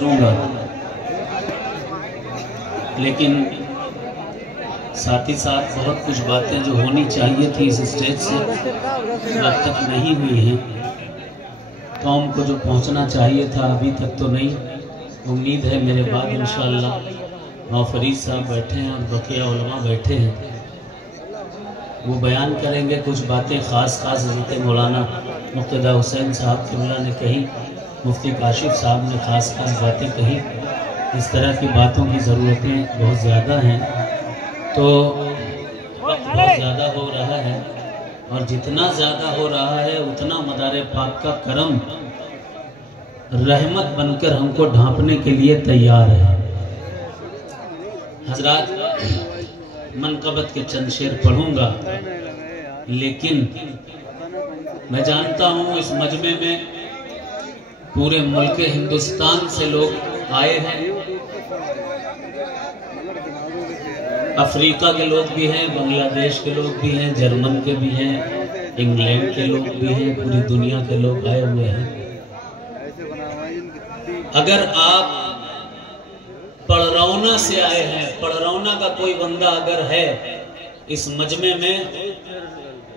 करूँगा, लेकिन साथ ही साथ बहुत कुछ बातें जो होनी चाहिए थी इस स्टेज से अब तक नहीं हुई हैं। कौम को जो पहुंचना चाहिए था अभी तक तो नहीं। उम्मीद है मेरे बाद इंशाअल्लाह मौफरीद साहब बैठे हैं और बकिया उलमा बैठे हैं, वो बयान करेंगे कुछ बातें ख़ास हज़रत मौलाना मुक़्तदा हुसैन साहब किबला ने कही, मुफ्ती काशिफ साहब ने ख़ास बातें कही। इस तरह की बातों की ज़रूरतें बहुत ज़्यादा हैं, तो वक्त बहुत ज़्यादा हो रहा है और जितना ज़्यादा हो रहा है उतना मदारे पाक का करम रहमत बनकर हमको ढांपने के लिए तैयार है। हजरात, मनक़बत के चंद शेर पढ़ूंगा, लेकिन मैं जानता हूँ इस मजमे में पूरे मुल्क हिंदुस्तान से लोग आए हैं, अफ्रीका के लोग भी हैं, बांग्लादेश के लोग भी हैं, जर्मन के भी हैं, इंग्लैंड के लोग भी हैं, पूरी दुनिया के लोग आए हुए हैं। अगर आप पड़रौना से आए हैं, पड़रौना का कोई बंदा अगर है इस मजमे में,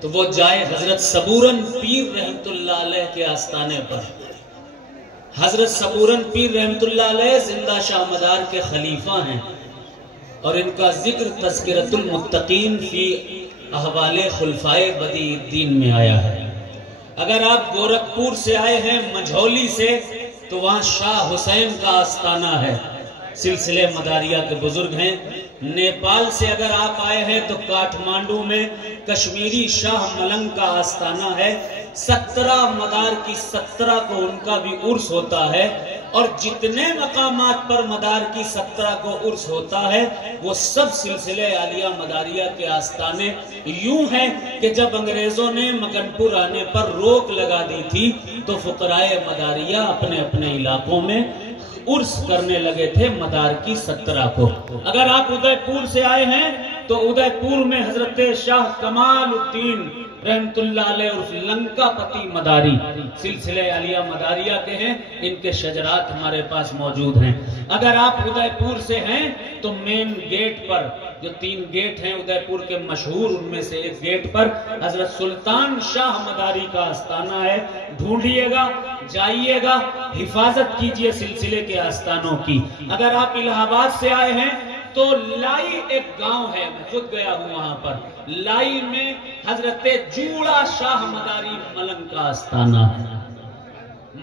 तो वो जाए हजरत सबूरन पीर रहमतुल्लाह अलैह के आस्थाने पर। हजरत सबूरन पीर रहमतुल्लाह अलैह जिंदा शाह मदार के खलीफा हैं और इनका जिक्र तज़किरतुल मुत्तकीन फी अहवाले खुलफाए बदीउद्दीन में आया है। अगर आप गोरखपुर से आए हैं, मझौली से, तो वहाँ शाह हुसैन का आस्थाना है, सिलसिले मदारिया के बुजुर्ग हैं। नेपाल से अगर आप आए हैं तो काठमांडू में कश्मीरी शाह मलंग का आस्थाना है। 17 मदार की 17 को उनका भी उर्स होता है और जितने मकामात पर मदार की 17 को उर्स होता है वो सब सिलसिले आलिया मदारिया के आस्थाने यूं हैं कि जब अंग्रेजों ने मकनपुर आने पर रोक लगा दी थी तो फुकराए मदारिया अपने अपने इलाकों में उर्स करने लगे थे मदार की 17 को। अगर आप उदयपुर से आए हैं तो उदयपुर में हजरत शाह कमालुद्दीन रहमतुल्लाह अलैह उर्फ लंकापति मदारी सिलसिले आलिया मदारिया के हैं, इनके शजरात हमारे पास मौजूद हैं। अगर आप उदयपुर से हैं तो मेन गेट पर जो 3 गेट हैं उदयपुर के मशहूर, उनमें से एक गेट पर हजरत सुल्तान शाह मदारी का आस्थाना है। ढूंढिएगा, जाइएगा, हिफाजत कीजिए सिलसिले के आस्थानों की। अगर आप इलाहाबाद से आए हैं तो लाई एक गांव है, मैं खुद गया हूं वहां पर। लाई में हजरत जूड़ा शाह मदारी मलंग का आस्थाना है।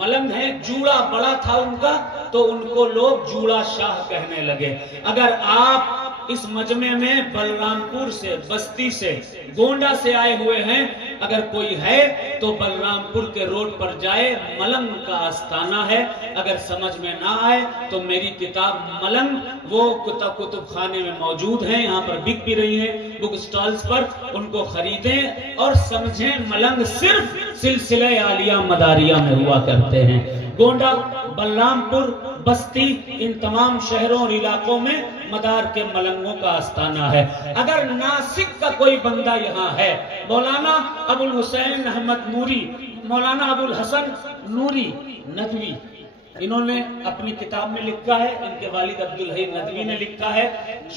मलंग है, जूड़ा बड़ा था उनका तो उनको लोग जूड़ा शाह कहने लगे। अगर आप इस मजमे में बलरामपुर से, बस्ती से, गोंडा से आए हुए हैं, अगर कोई है तो बलरामपुर के रोड पर जाए, मलंग का आस्थाना है। अगर समझ में ना आए तो मेरी किताब मलंग वो कुतुब खाने में मौजूद है, यहाँ पर बिक भी रही है बुक स्टॉल्स पर, उनको खरीदें और समझें मलंग सिर्फ सिलसिले आलिया मदारिया में हुआ करते हैं। गोंडा, बलरामपुर, बस्ती, इन तमाम शहरों और इलाकों में मदार के मलंगों का आस्थाना है। अगर नासिक का कोई बंदा यहाँ है, मौलाना अबुल हुसैन अहमद नूरी, मौलाना अबुल हसन नूरी नदवी, इन्होंने अपनी किताब में लिखा है, इनके वालिद अब्दुल हई नदवी ने लिखा है,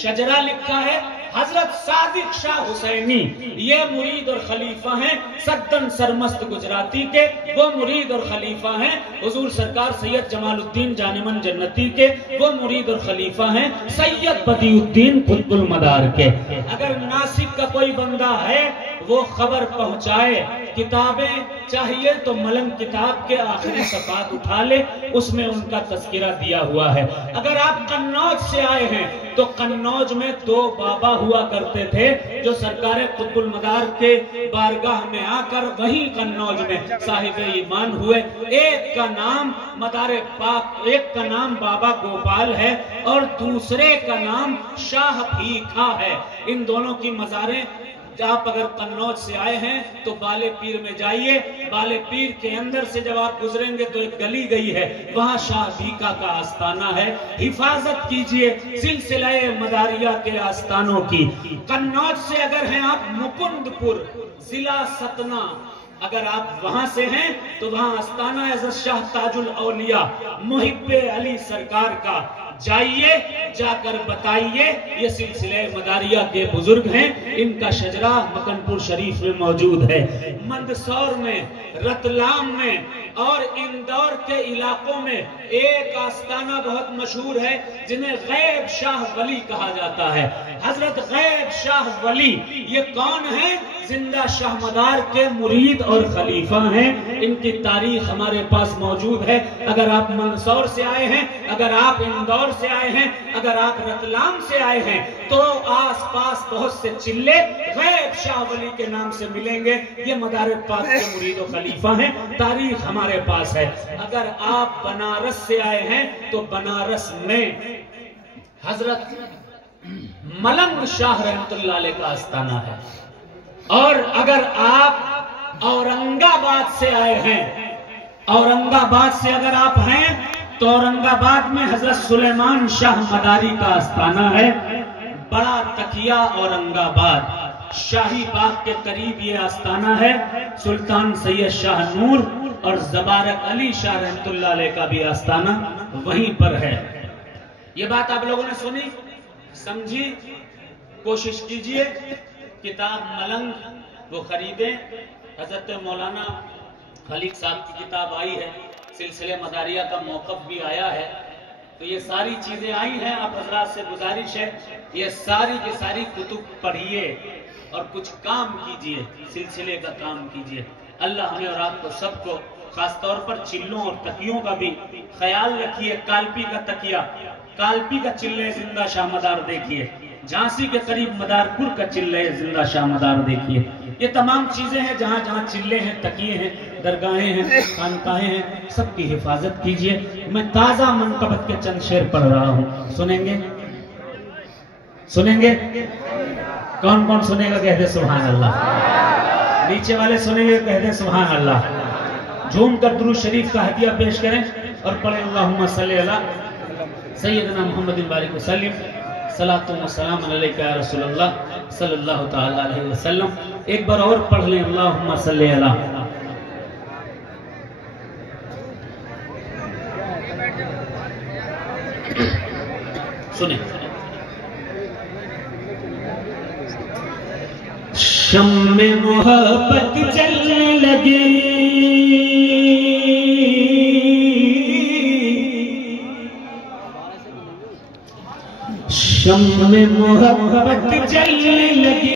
शजरा लिखा है, हजरत सादिक शाह हुसैनी ये मुरीद और खलीफा हैं सद्दन सरमस्त गुजराती के, वो मुरीद और खलीफा हैं हुजूर सरकार सैयद जमालुद्दीन जानेमन जन्नती के, वो मुरीद और खलीफा हैं सैयद बदीउद्दीन कुतुबुल मदार के। अगर नासिक का कोई बंदा है वो खबर पहुंचाए, किताबें चाहिए तो मलंग किताब के आखिरी सफ़ात उठा ले, उसमें उनका तज़किरा दिया हुआ है। अगर आप कन्नौज से आए हैं तो कन्नौज में 2 बाबा हुआ करते थे जो सरकार कुतुबुल मदार के बारगाह में आकर वहीं कन्नौज में साहिब ईमान हुए। एक का नाम मदारे पाक, एक का नाम बाबा गोपाल है और दूसरे का नाम शाह भीखा है। इन दोनों की मज़ारें, आप अगर कन्नौज से आए हैं तो बाले पीर में जाइए, बाले पीर के अंदर से जब आप गुजरेंगे तो एक गली गई है, वहां शाह भीका का आस्थाना है। हिफाजत कीजिए सिलसिले मदारिया के आस्थानों की। कन्नौज से अगर हैं आप मुकुंदपुर, जिला सतना, अगर आप वहां से हैं तो वहां आस्ताना हज़रत शाह ताजुल औलिया मुहिब्बे अली सरकार का जाइए, जाकर बताइए। ये सिलसिले मदारिया के बुजुर्ग हैं, इनका शजरा मकनपुर शरीफ में मौजूद है। मंदसौर में, रतलाम में और इंदौर के इलाकों में एक आस्ताना बहुत मशहूर है जिन्हें गैब शाह वली कहा जाता है। हजरत गैब शाह वली ये कौन है? जिंदा शाहमदार के मुरीद और खलीफा हैं। इनकी तारीख हमारे पास मौजूद है। अगर आप मंदसौर से आए हैं, अगर आप इंदौर से आए हैं, अगर आप रतलाम से आए हैं, तो आसपास बहुत से चिल्ले गैब शाह वली के नाम से मिलेंगे। ये मदार पाक के मुरीद और खलीफा हैं। तारीख हमारे पास है। अगर आप बनारस से आए हैं तो बनारस में हजरत मलंग शाह रहमतुल्लाह अलैह का आस्ताना है। और अगर आप औरंगाबाद से आए हैं, औरंगाबाद से अगर आप हैं तो औरंगाबाद में हजरत सुलेमान शाह मदारी का आस्ताना है। बड़ा तकिया औरंगाबाद शाही बाग के करीब ये आस्ताना है। सुल्तान सैयद शाह नूर और ज़बारक अली शाह रहमतुल्लाह अलैह का भी आस्ताना वहीं पर है। ये बात आप लोगों ने सुनी, समझी, कोशिश कीजिए। किताब मलंग वो खरीदें। हजरत मौलाना खलीक साहब की किताब आई है, सिलसिले मदारिया का मौक़िफ़ भी आया है। तो ये सारी चीजें आई हैं। आप हजरात से गुजारिश है ये सारी की सारी कुतुब पढ़िए और कुछ काम कीजिए, सिलसिले का काम कीजिए। अल्लाह हमें और आपको सबको, खास तौर पर चिल्लों और तकियों का भी ख्याल रखिए। कालपी का तकिया, कालपी का चिल्ले जिंदा शाहमदार देखिए। झांसी के करीब मदारपुर का चिल्ले जिंदा शाहमदार देखिए। ये तमाम चीजें हैं जहां जहां चिल्ले हैं, तकिए हैं, दरगाहें हैं, खानकाहें हैं, सबकी हिफाजत कीजिए। मैं ताजा मनकबत के चंद शेर पढ़ रहा हूं, सुनेंगे? सुनेंगे? कौन कौन सुनेगा? कह दे सुभान अल्लाह। नीचे वाले सुनेंगे? कह दे सुभान अल्लाह। झूम कर दुरूद शरीफ का हदिया पेश करें और पढ़े अल्लाहुम्मा सल्ली अला सय्यदना मुहम्मदिन बारिक वसल्लम सलातु व सलाम अलैका या रसूलल्लाह सल्लल्लाहु तआला अलैहि वसल्लम। एक बार और पढ़ लें अल्लाहुम्मा सल्ली अला। सुने। शम्मे मोहब्बत जलने लगी, शम्मे मोहब्बत जलने लगी।